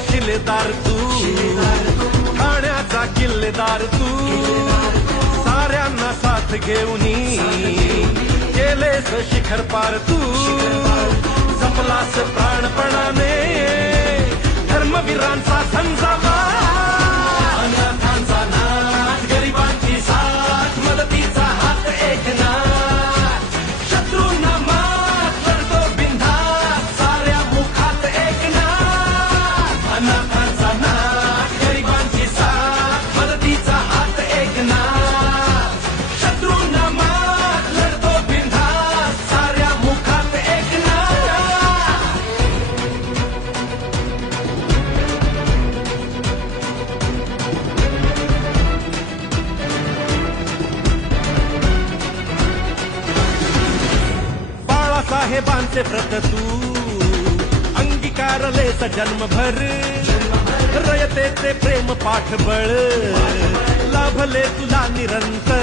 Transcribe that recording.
शिलेदार तू, ठाण्याचा किल्लेदार तू, साऱ्यांना साथ घेऊनी केलेस शिखर पार तू, जपलास प्राणपणाने धर्मवीरांचा संजामा, अनाथांचा नाथ, गरिबांची साथ, मदतीचा हात एकनाथ, शत्रूंना मात लढतो बिनधास्त, साऱ्या मुखात एकनाथ, अनाथांचा नाथ, गरिबांची साथ, मदतीचा हात एकनाथ, शत्रूंना मात लढतो बिनधास्त, साऱ्या मुखात एकनाथ. बाळासाहेबांचे व्रत तू अंगीकारलेस जन्मभर, रयतेचे प्रेम पाठबळ लाभले तुला निरंतर,